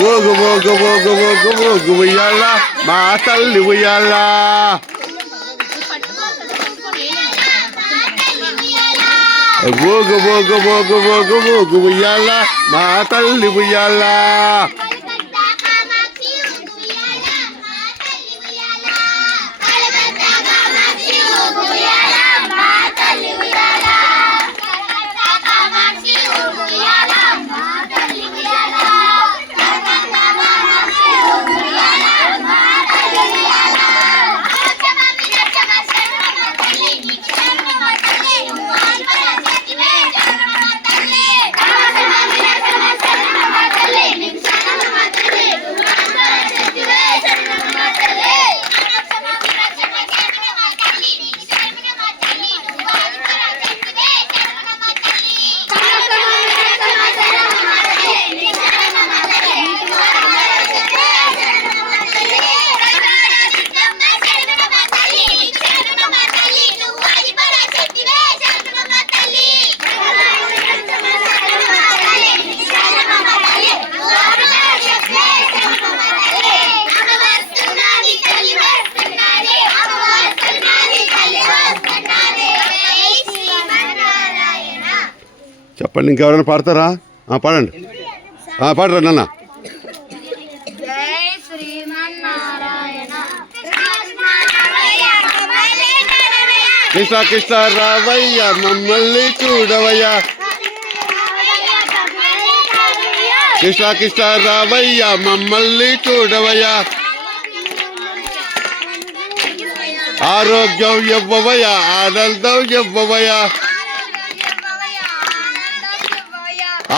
ఊగు ఊగు ఊగు ఊగు ఊగు ఉయ్యాల మా తల్లి ఉయ్యాల. ఊగు ఊగు ఊగు ఊగు ఊగు ఉయ్యాల మా తల్లి ఉయ్యాల. చెప్పండి ఇంకెవరైనా పాడతారా? ఆ, పాడండి. ఆ, పాడరా నాన్న. కృష్ణ కృష్ణ రావయ్య మమ్మల్ని చూడవయ్యా. కృష్ణ కృష్ణ రావయ్య మమ్మల్ని చూడవయ్యా. ఆరోగ్యం ఇవ్వవయ్యా ఆనందం ఇవ్వవయ్యా.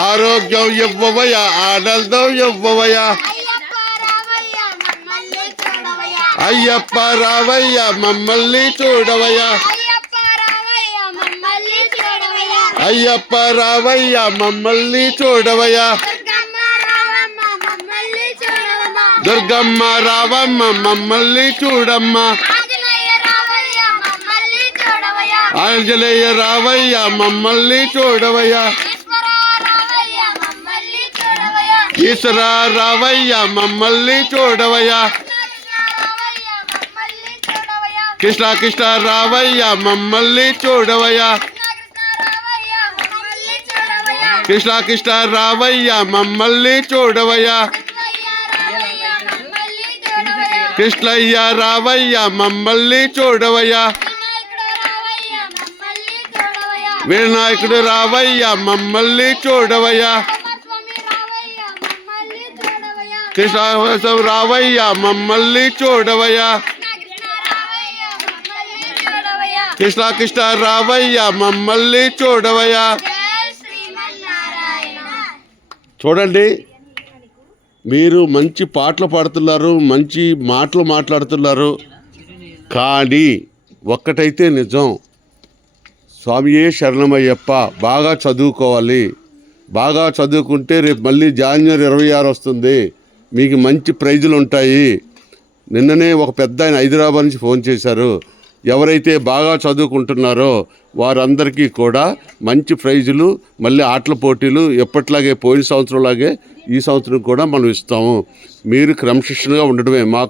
ఆరోగ్యం ఇవ్వవయ్యా ఆనందం ఇవ్వవయ్యా అయ్యప్ప రావయ్య మమ్మల్ని చూడవయ్యా అయ్యప్ప రావయ్య మమ్మల్ని చూడవయ్యా అయ్యప్ప రావయ్య మమ్మల్ని చూడవయ్యా అయ్యప్ప రావయ్య మమ్మల్ని చూడవయ్యా దుర్గమ్మ రావమ్మ మమ్మల్ని చూడవమ్మ దుర్గమ్మ రావమ్మ మమ్మల్ని చూడమ్మా ఆంజనేయ రావయ్య మమ్మల్ని చూడవయ్యా ఆంజనేయ రావయ్య మమ్మల్ని చూడవయ్యా ఈశ్వర రావయ్య మమ్మల్ని చూడవయ్యా ఈశ్వర రావయ్య మమ్మల్ని చూడవయ్యా కృష్ణ రావయ్య మమ్మల్ని చూడవయ్యా కృష్ణ కృష్ణ రావయ్య మమ్మల్ని చూడవయ్యా కృష్ణ కృష్ణ రావయ్య మమ్మల్ని చూడవయ్యా కృష్ణ కృష్ణ రావయ్య మమ్మల్ని చూడవయ్యా కృష్ణయ్య రావయ్య మమ్మల్ని వినాయకుడు చూడవయ్యా రావయ్య మమ్మల్ని చూడవయ్యా స్వామి మమ్మల్ని చూడవయ్యా. కృష్ణ కృష్ణ కృష్ణ మమ్మల్ని చూడవయ్యా. కృష్ణ కృష్ణ రావయ్యా మమ్మల్ని చూడవయ్యా చూడండి మీరు మంచి పాటలు పాడుతున్నారు మంచి మాటలు మాట్లాడుతున్నారు. కానీ ఒక్కటైతే నిజం. స్వామియే శరణమయ్యప్ప బాగా చదువుకోవాలి. బాగా చదువుకుంటే రేపు మళ్ళీ జాన్వరి ఇరవై ఆరు వస్తుంది. మీకు మంచి ప్రైజులు ఉంటాయి. నిన్ననే ఒక పెద్ద ఆయన హైదరాబాద్ నుంచి ఫోన్ చేశారు. ఎవరైతే బాగా చదువుకుంటున్నారో వారందరికీ కూడా మంచి ప్రైజులు మళ్ళీ ఆటల పోటీలు ఎప్పట్లాగే పోయిన సంవత్సరంలాగే ఈ సంవత్సరం కూడా మనం ఇస్తాము. మీరు క్రమశిక్షణగా ఉండడమే మా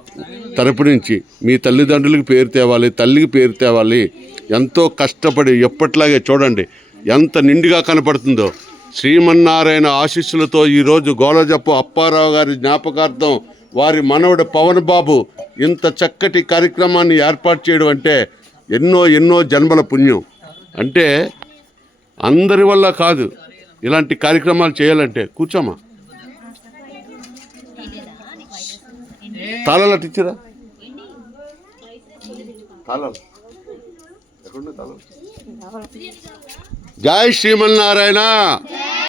తరపు నుంచి. మీ తల్లిదండ్రులకి పేరు తేవాలి తల్లికి పేరు తేవాలి. ఎంతో కష్టపడి ఎప్పట్లాగే చూడండి ఎంత నిండుగా కనపడుతుందో. శ్రీమన్నారాయణ ఆశీస్సులతో ఈరోజు గోలజప్పు అప్పారావు గారి జ్ఞాపకార్థం వారి మనవడు పవన్ బాబు ఇంత చక్కటి కార్యక్రమాన్ని ఏర్పాటు చేయడం అంటే ఎన్నో ఎన్నో జన్మల పుణ్యం. అంటే అందరి వల్ల కాదు ఇలాంటి కార్యక్రమాలు చేయాలంటే కూర్చోమా? తాళాలు అట్టించరా తాళాలు. ఎక్కడున్నాయి తాళాలు? జై శ్రీమన్నారాయణ!